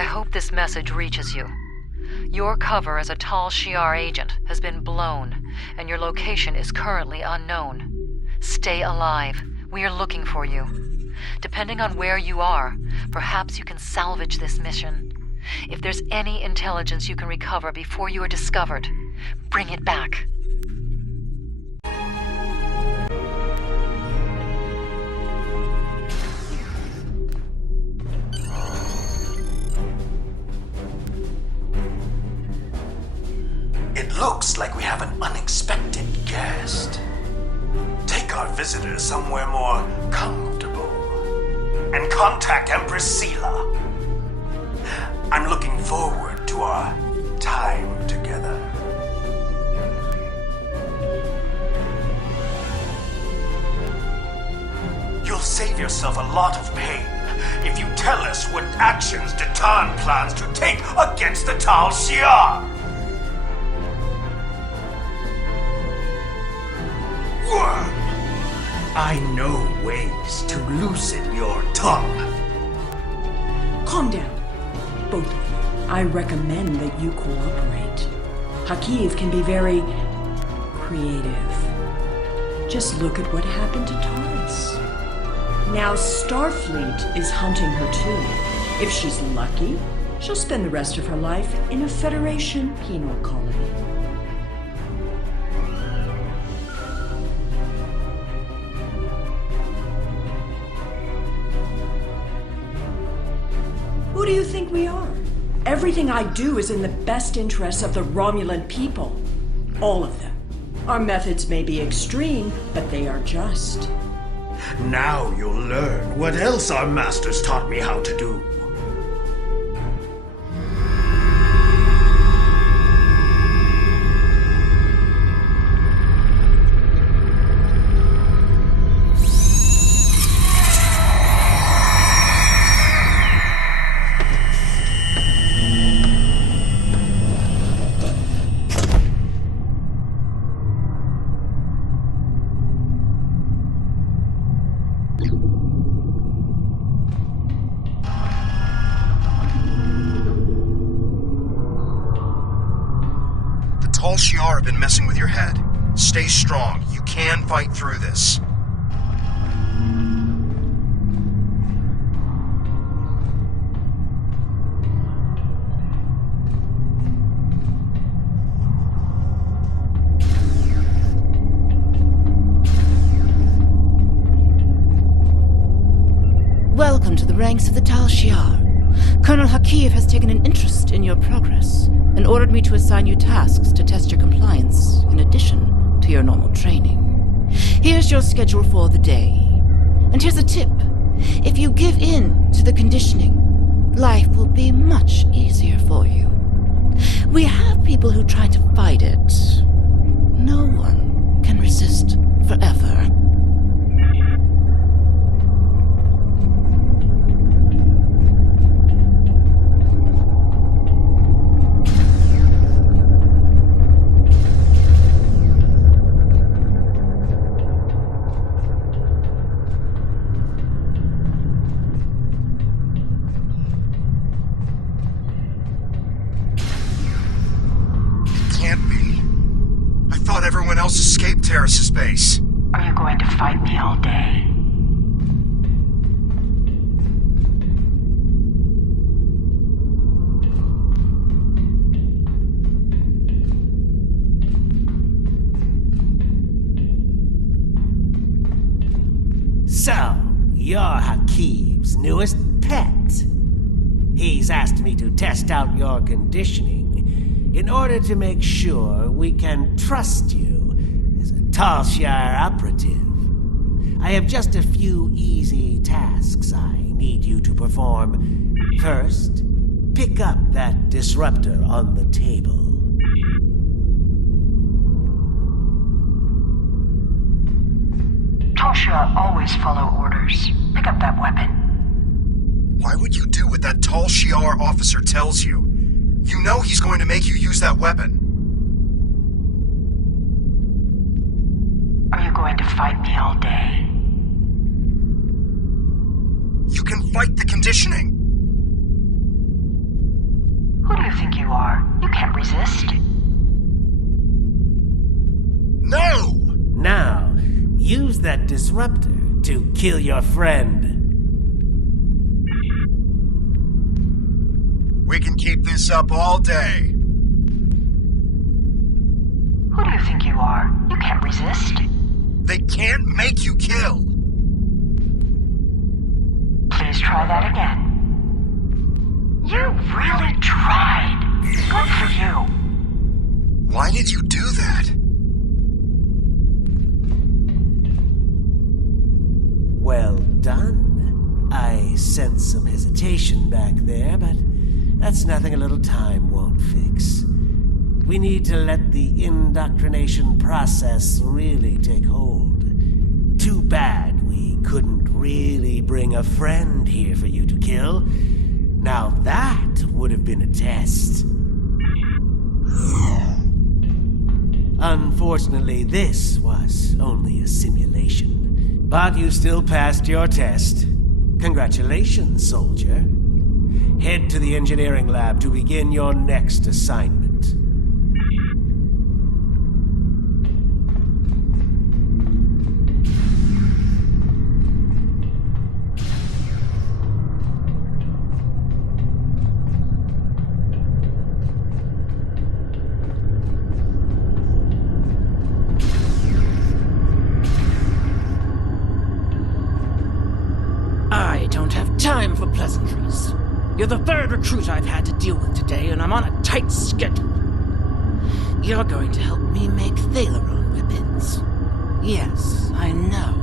I hope this message reaches you. Your cover as a Tal Shiar agent has been blown, and your location is currently unknown. Stay alive. We are looking for you. Depending on where you are, perhaps you can salvage this mission. If there's any intelligence you can recover before you are discovered, bring it back. It looks like we have an unexpected guest. Take our visitor somewhere more comfortable and contact Empress Sela. I'm looking forward to our time together. You'll save yourself a lot of pain if you tell us what actions Datan plans to take against the Tal Shiar. I know ways to loosen your tongue. Calm down, both of you. I recommend that you cooperate. Hakiv can be very creative. Just look at what happened to Taurus. Now Starfleet is hunting her too. If she's lucky, she'll spend the rest of her life in a Federation penal colony. Who do you think we are? Everything I do is in the best interests of the Romulan people. All of them. Our methods may be extreme, but they are just. Now you'll learn what else our masters taught me how to do. Tal Shiar have been messing with your head. Stay strong. You can fight through this. Welcome to the ranks of the Tal Shiar. Colonel Hakiv has taken an interest in your progress and ordered me to assign you tasks to test your compliance in addition to your normal training. Here's your schedule for the day. And here's a tip. If you give in to the conditioning, life will be much easier for you. We have people who try to fight it. No one can resist forever. Everyone else escaped Terrace's base. Are you going to fight me all day? So, you're Hakiv's newest pet. He's asked me to test out your conditioning in order to make sure we can trust you as a Tal Shiar operative. I have just a few easy tasks I need you to perform. First, pick up that disruptor on the table. Tal Shiar always follow orders. Pick up that weapon. Why would you do what that Tal Shiar officer tells you? You know he's going to make you use that weapon. Are you going to fight me all day? You can fight the conditioning. used that disruptor to kill your friend. We can keep this up all day. Who do you think you are? You can't resist. They can't make you kill. Please try that again. You really tried. Good for you. Why did you do that? Well done. I sense some hesitation back there, but that's nothing a little time won't fix. We need to let the indoctrination process really take hold. Too bad we couldn't really bring a friend here for you to kill. Now that would have been a test. Unfortunately, this was only a simulation. But you still passed your test. Congratulations, soldier. Head to the engineering lab to begin your next assignment. I don't have time for pleasantries. You're the third recruit I've had to deal with today, and I'm on a tight schedule. You're going to help me make Thalaron weapons. Yes, I know.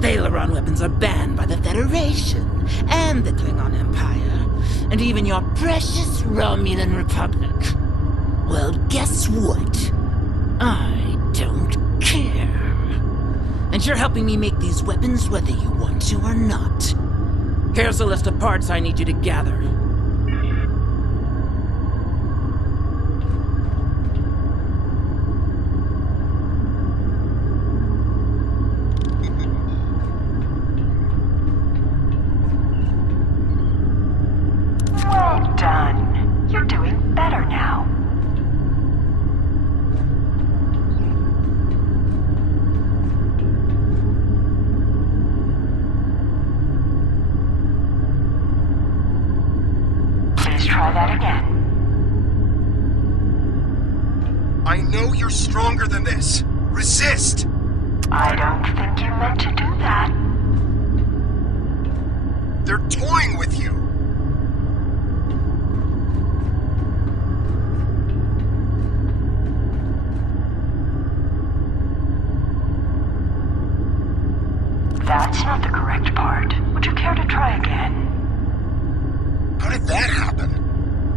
Thalaron weapons are banned by the Federation and the Klingon Empire, and even your precious Romulan Republic. Well, guess what? I don't care. And you're helping me make these weapons whether you want to or not. Here's a list of parts I need you to gather. Well done. You're doing better now. Try that again. I know you're stronger than this. Resist! I don't think you meant to do that. They're toying with you. That's not the correct part. Would you care to try again? How did that happen?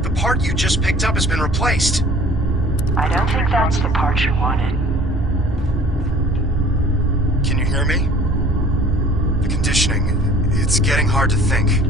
The part you just picked up has been replaced. I don't think that's the part you wanted. Can you hear me? The conditioning, it's getting hard to think.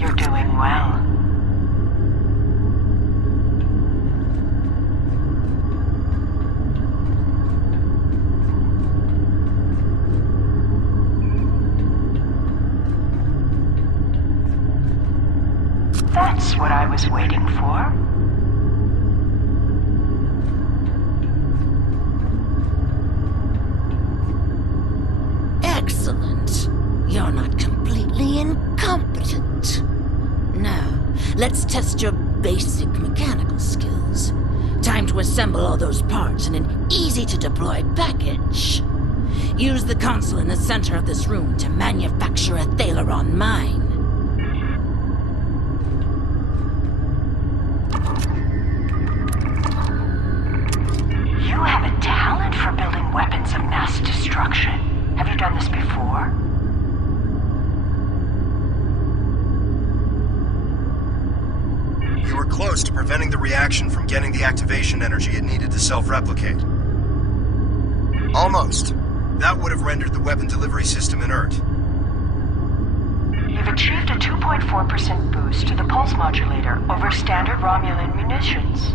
You're doing well. That's what I was waiting for. Excellent. You're not completely incompetent. Now, let's test your basic mechanical skills. Time to assemble all those parts in an easy-to-deploy package. Use the console in the center of this room to manufacture a Thalaron mine. You have a talent for building weapons of mass destruction. Have you done this before? You were close to preventing the reaction from getting the activation energy it needed to self-replicate. Almost. That would have rendered the weapon delivery system inert. achieved a 2.4% boost to the pulse modulator over standard Romulan munitions.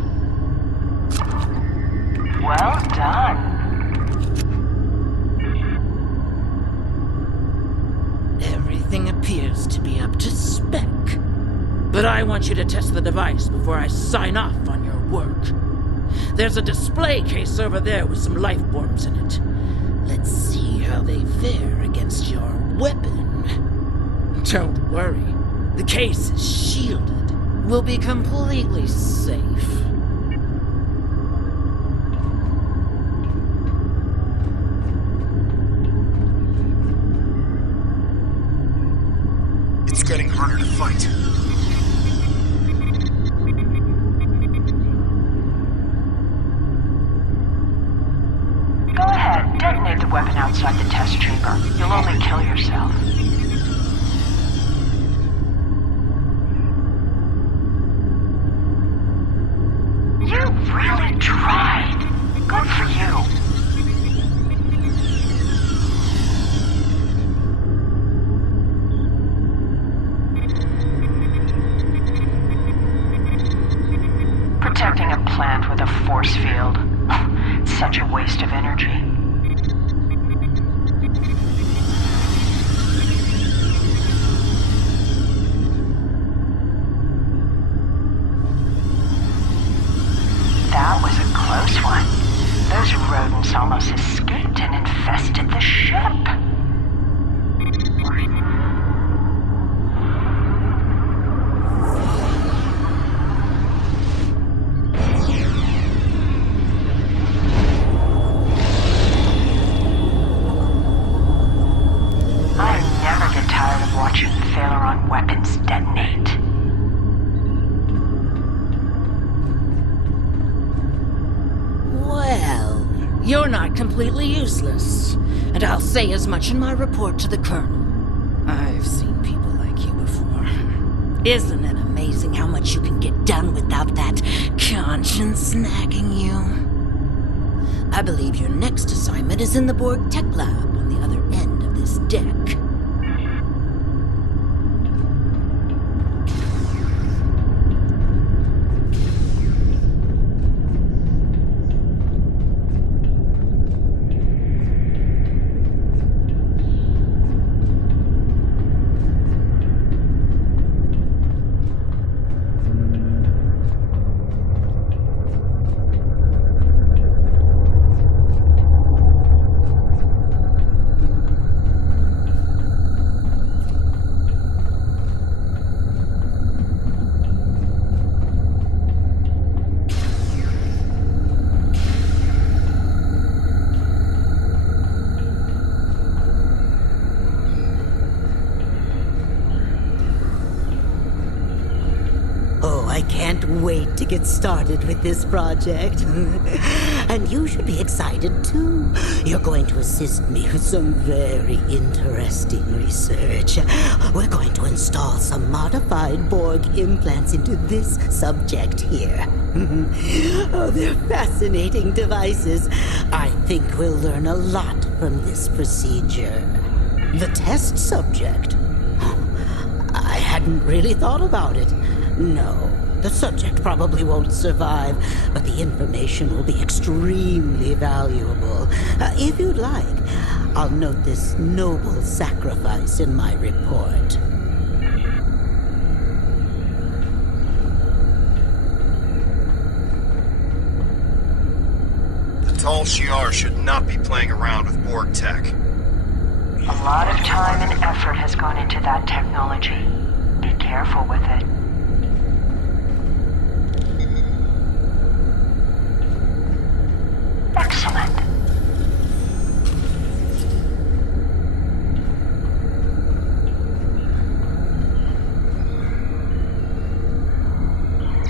Well done. Everything appears to be up to spec. But I want you to test the device before I sign off on your work. There's a display case over there with some life forms in it. Let's see how they fare against your weapon. Don't worry. The case is shielded. We'll be completely safe. It's getting harder to fight. Go ahead, detonate the weapon outside the test chamber. You'll only kill yourself. You really tried. Good for you. Protecting a plant with a force field. Such a waste of energy. That was a close one. Those rodents almost escaped and infested the ship. I never get tired of watching Thaleron weapons detonate. Well, you're not completely useless. And I'll say as much in my report to the Colonel. I've seen people like you before. Isn't it amazing how much you can get done without that conscience nagging you? I believe your next assignment is in the Borg Tech Lab on the other end of this deck. I can't wait to get started with this project. And you should be excited too. You're going to assist me with some very interesting research. We're going to install some modified Borg implants into this subject here. Oh, they're fascinating devices. I think we'll learn a lot from this procedure. The test subject? I hadn't really thought about it. No, the subject probably won't survive, but the information will be extremely valuable. If you'd like, I'll note this noble sacrifice in my report. The Tal Shiar should not be playing around with Borg tech. A lot of time and effort has gone into that technology. Be careful with it. Excellent.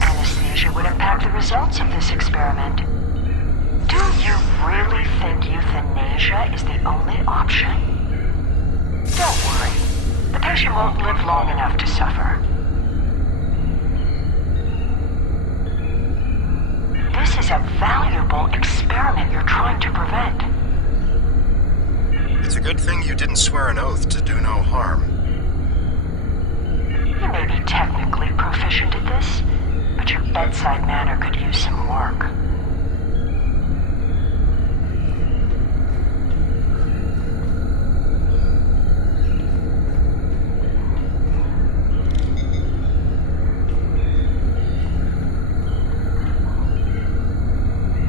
Anesthesia would impact the results of this experiment. Do you really think euthanasia is the only option? Don't worry. The patient won't live long enough to suffer. This is a valuable experiment you're trying to prevent. It's a good thing you didn't swear an oath to do no harm. may be technically proficient at this, but your bedside manner could use some work.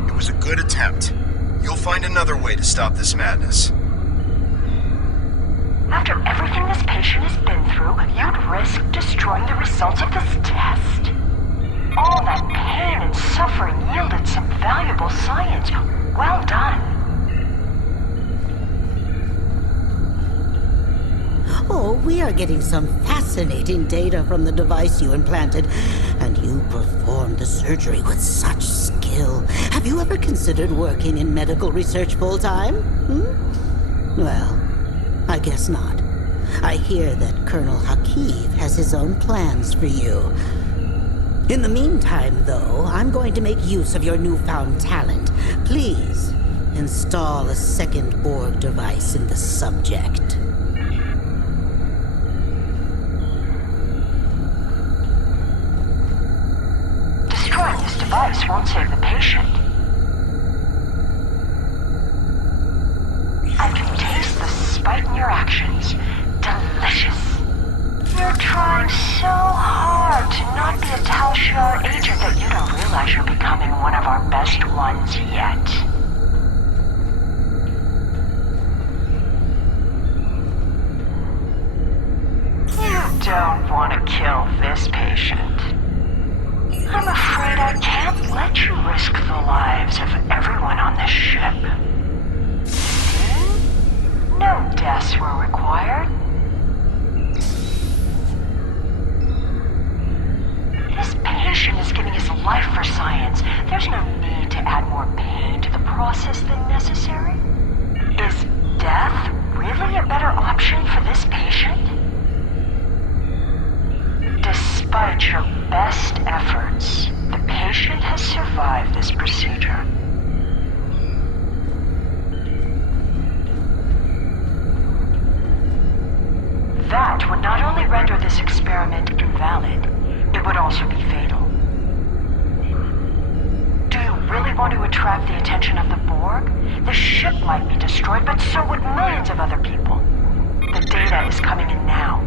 It was a good attempt. You'll find another way to stop this madness. After everything this patient has been through, you'd risk destroying the results of this test. All that pain and suffering yielded some valuable science. Well done. Oh, we are getting some fascinating data from the device you implanted, and you performed the surgery with such skill. Have you ever considered working in medical research full-time? Well, I guess not. I hear that Colonel Hakiv has his own plans for you. In the meantime, though, I'm going to make use of your newfound talent. Please, install a second Borg device in the subject. Destroying this device won't save the patient. I can taste the spite in your actions. Delicious. You're trying so hard to not be a Tal Shiar agent that you don't realize you're becoming one of our best ones yet. You don't want to kill this patient. I'm afraid I can't let you risk the lives of everyone on this ship. No deaths were required. This patient is giving his life for science. There's no need to add more pain to the process than necessary. Is death really a better option for this patient? Despite your best efforts, the patient has survived this procedure. That would not only render this experiment invalid, it would also be fatal. Do you really want to attract the attention of the Borg? The ship might be destroyed, but so would millions of other people. The data is coming in now.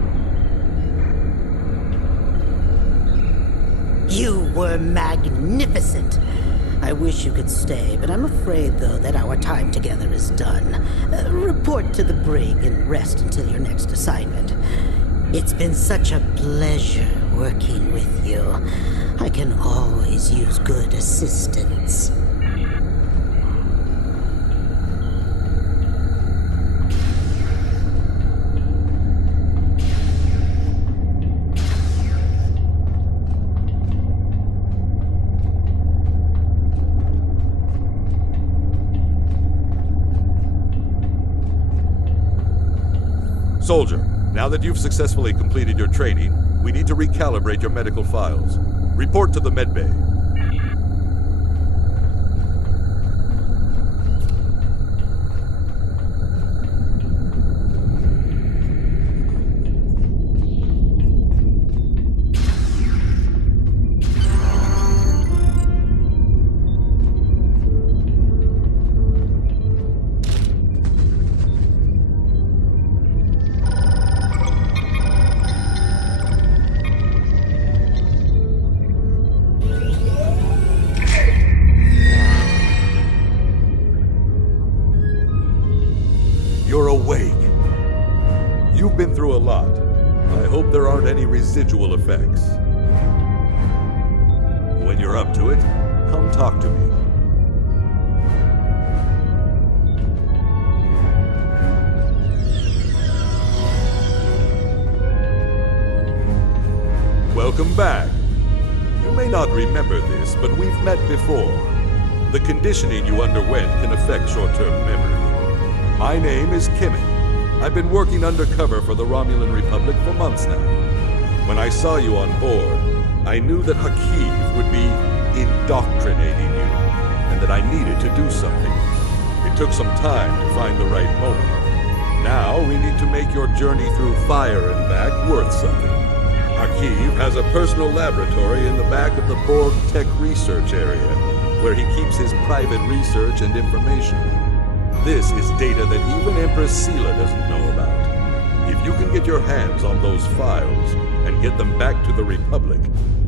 You were magnificent. I wish you could stay, but I'm afraid, though, that our time together is done. Report to the brig and rest until your next assignment. It's been such a pleasure working with you. I can always use good assistance. Soldier, now that you've successfully completed your training, we need to recalibrate your medical files. Report to the medbay. You're awake. You've been through a lot. I hope there aren't any residual effects. When you're up to it, come talk to me. Welcome back. You may not remember this, but we've met before. The conditioning you underwent can affect short-term memory. My name is Kimmon. I've been working undercover for the Romulan Republic for months now. When I saw you on board, I knew that Hakiv would be indoctrinating you, and that I needed to do something. It took some time to find the right moment. Now we need to make your journey through fire and back worth something. Hakiv has a personal laboratory in the back of the Borg Tech Research Area, where he keeps his private research and information. This is data that even Empress Sela doesn't know about. If you can get your hands on those files and get them back to the Republic,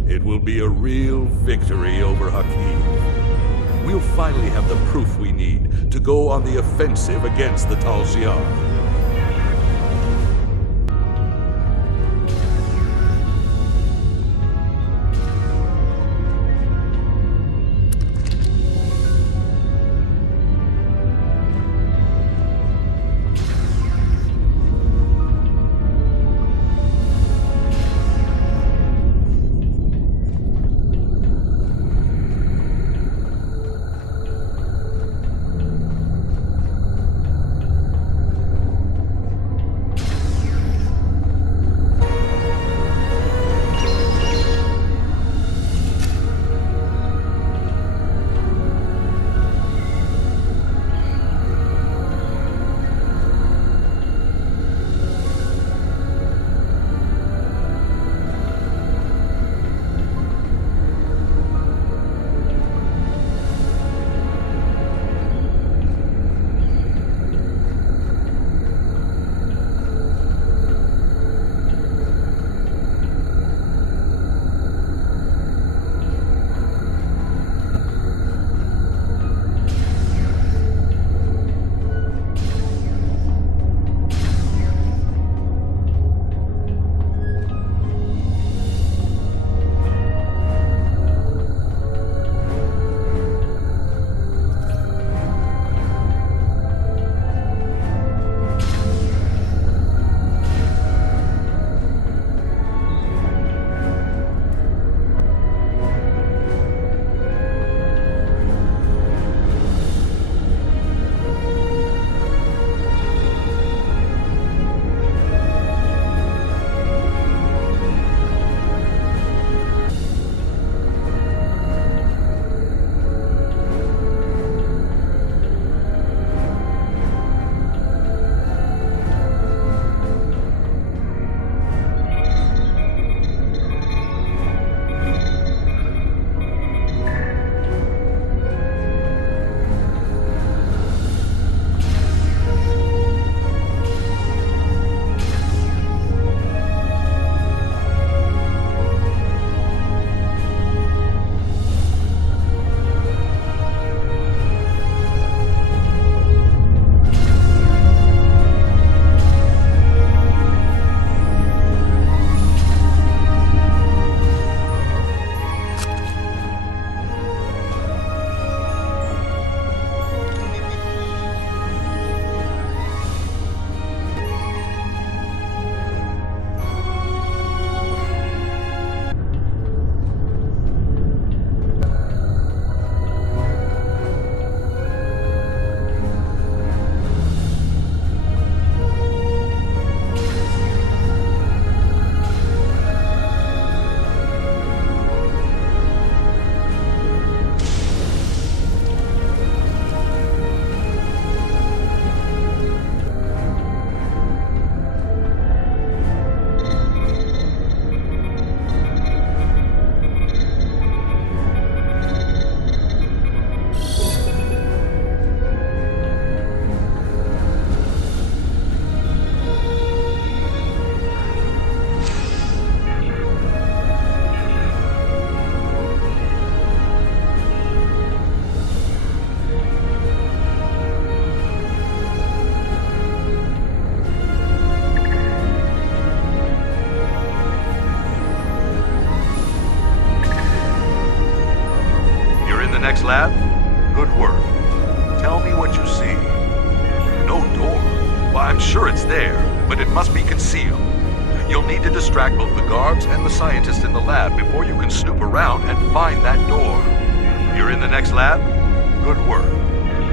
it will be a real victory over Hakiv. We'll finally have the proof we need to go on the offensive against the Tal Shiar. lab? Good work. Tell me what you see. No door? Well, I'm sure it's there, but it must be concealed. You'll need to distract both the guards and the scientists in the lab before you can snoop around and find that door. You're in the next lab? Good work.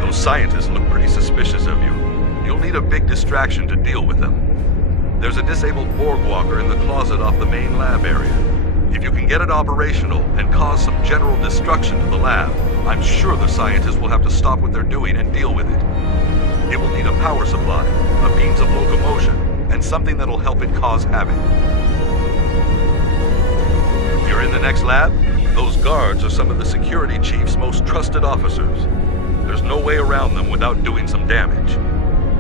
Those scientists look pretty suspicious of you. You'll need a big distraction to deal with them. There's a disabled Borg walker in the closet off the main lab area. If you can get it operational and cause some general destruction to the lab, I'm sure the scientists will have to stop what they're doing and deal with it. It will need a power supply, a means of locomotion, and something that'll help it cause havoc. You're in the next lab? Those guards are some of the security chief's most trusted officers. There's no way around them without doing some damage.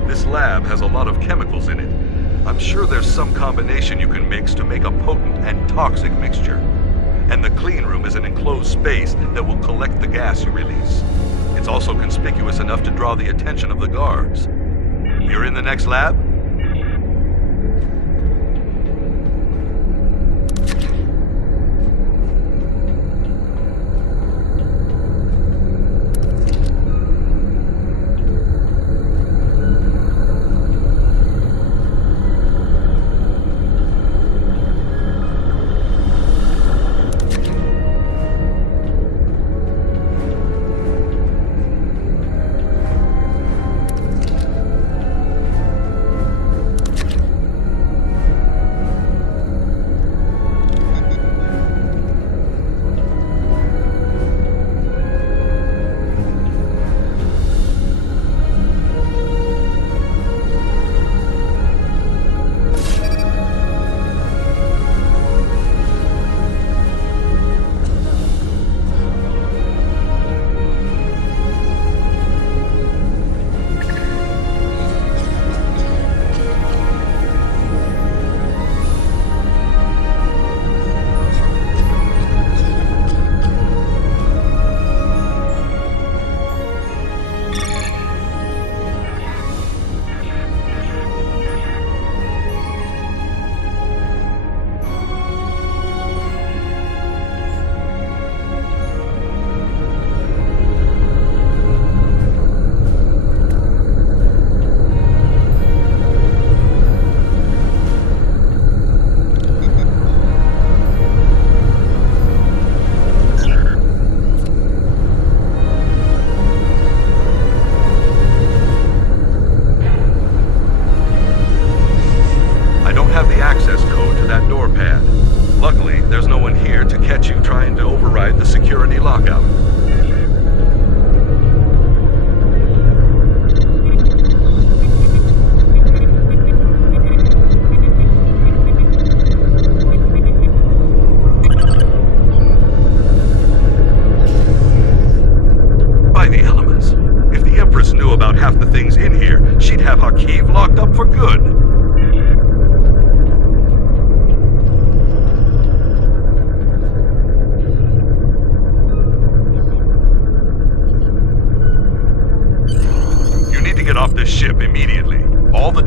This lab has a lot of chemicals in it. I'm sure there's some combination you can mix to make a potent and toxic mixture. And the clean room is an enclosed space that will collect the gas you release. It's also conspicuous enough to draw the attention of the guards. You're in the next lab?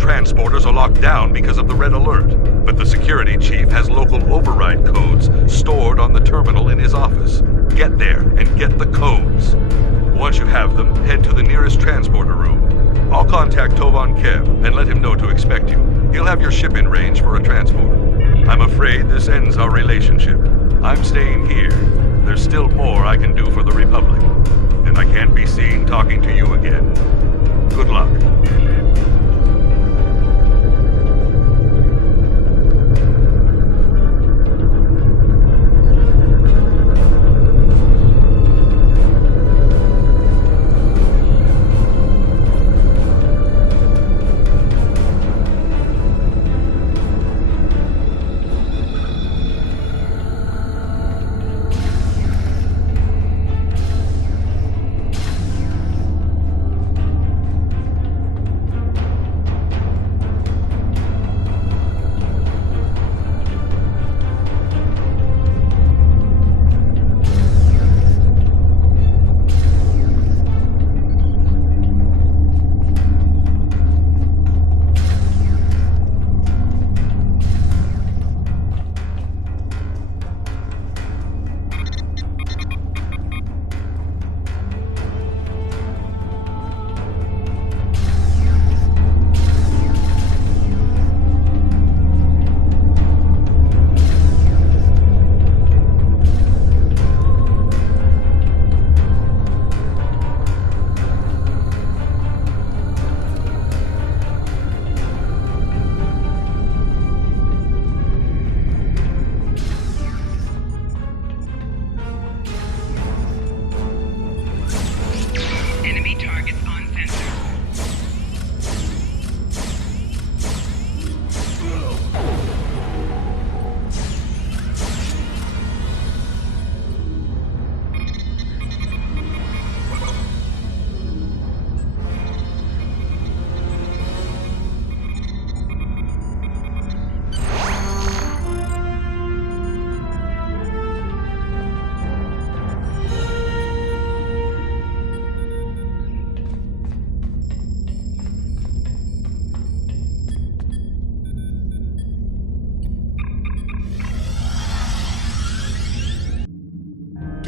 Transporters are locked down because of the red alert, but the security chief has local override codes stored on the terminal in his office. Get there and get the codes. Once you have them, head to the nearest transporter room. I'll contact Tovan Kev and let him know to expect you. He'll have your ship in range for a transport. I'm afraid this ends our relationship. I'm staying here. There's still more I can do for the Republic, and I can't be seen talking to you again. Good luck.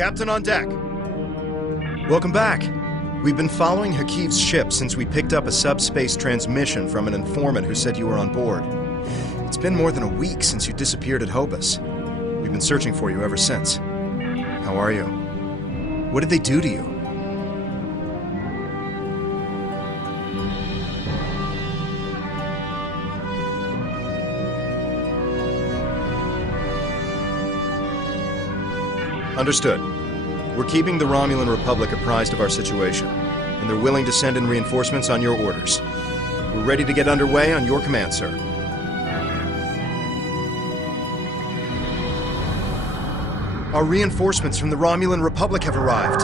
Captain on deck. Welcome back. We've been following Hakiv's ship since we picked up a subspace transmission from an informant who said you were on board. It's been more than a week since you disappeared at Hobus. We've been searching for you ever since. How are you? What did they do to you? Understood. We're keeping the Romulan Republic apprised of our situation, and they're willing to send in reinforcements on your orders. We're ready to get underway on your command, sir. Our reinforcements from the Romulan Republic have arrived.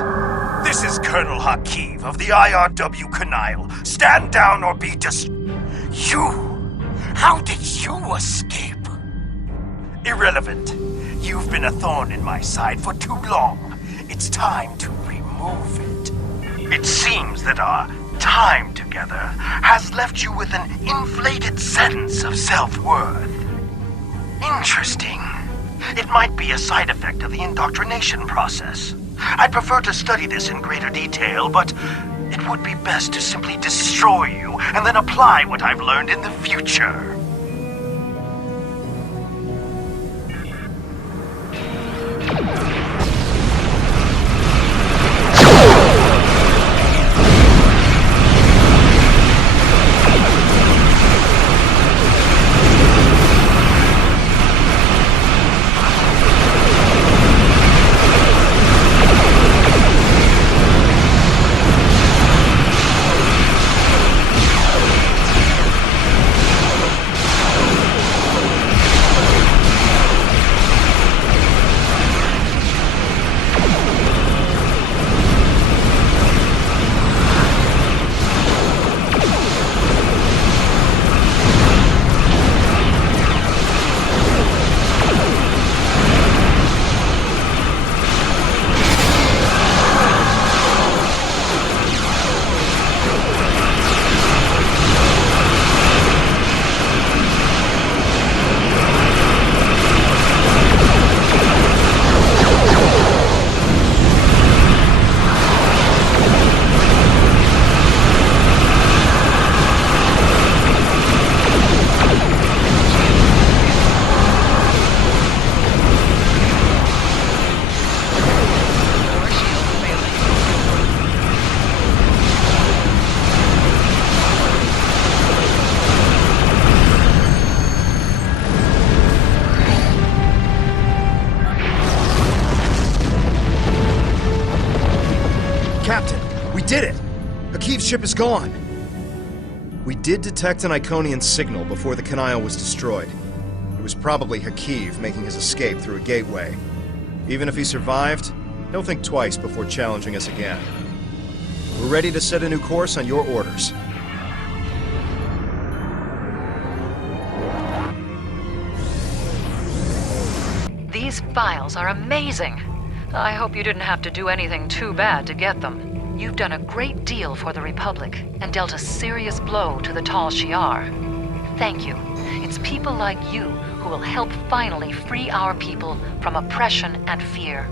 This is Colonel Hakiv of the IRW Canile. Stand down or be You? How did you escape? Irrelevant. You've been a thorn in my side for too long. It's time to remove it. It seems that our time together has left you with an inflated sense of self-worth. Interesting. It might be a side effect of the indoctrination process. I'd prefer to study this in greater detail, but it would be best to simply destroy you and then apply what I've learned in the future. Captain, we did it! Hakiv's ship is gone! We did detect an Iconian signal before the Canile was destroyed. It was probably Hakiv making his escape through a gateway. Even if he survived, he'll think twice before challenging us again. We're ready to set a new course on your orders. These files are amazing. I hope you didn't have to do anything too bad to get them. You've done a great deal for the Republic and dealt a serious blow to the Tal Shiar. Thank you. It's people like you who will help finally free our people from oppression and fear.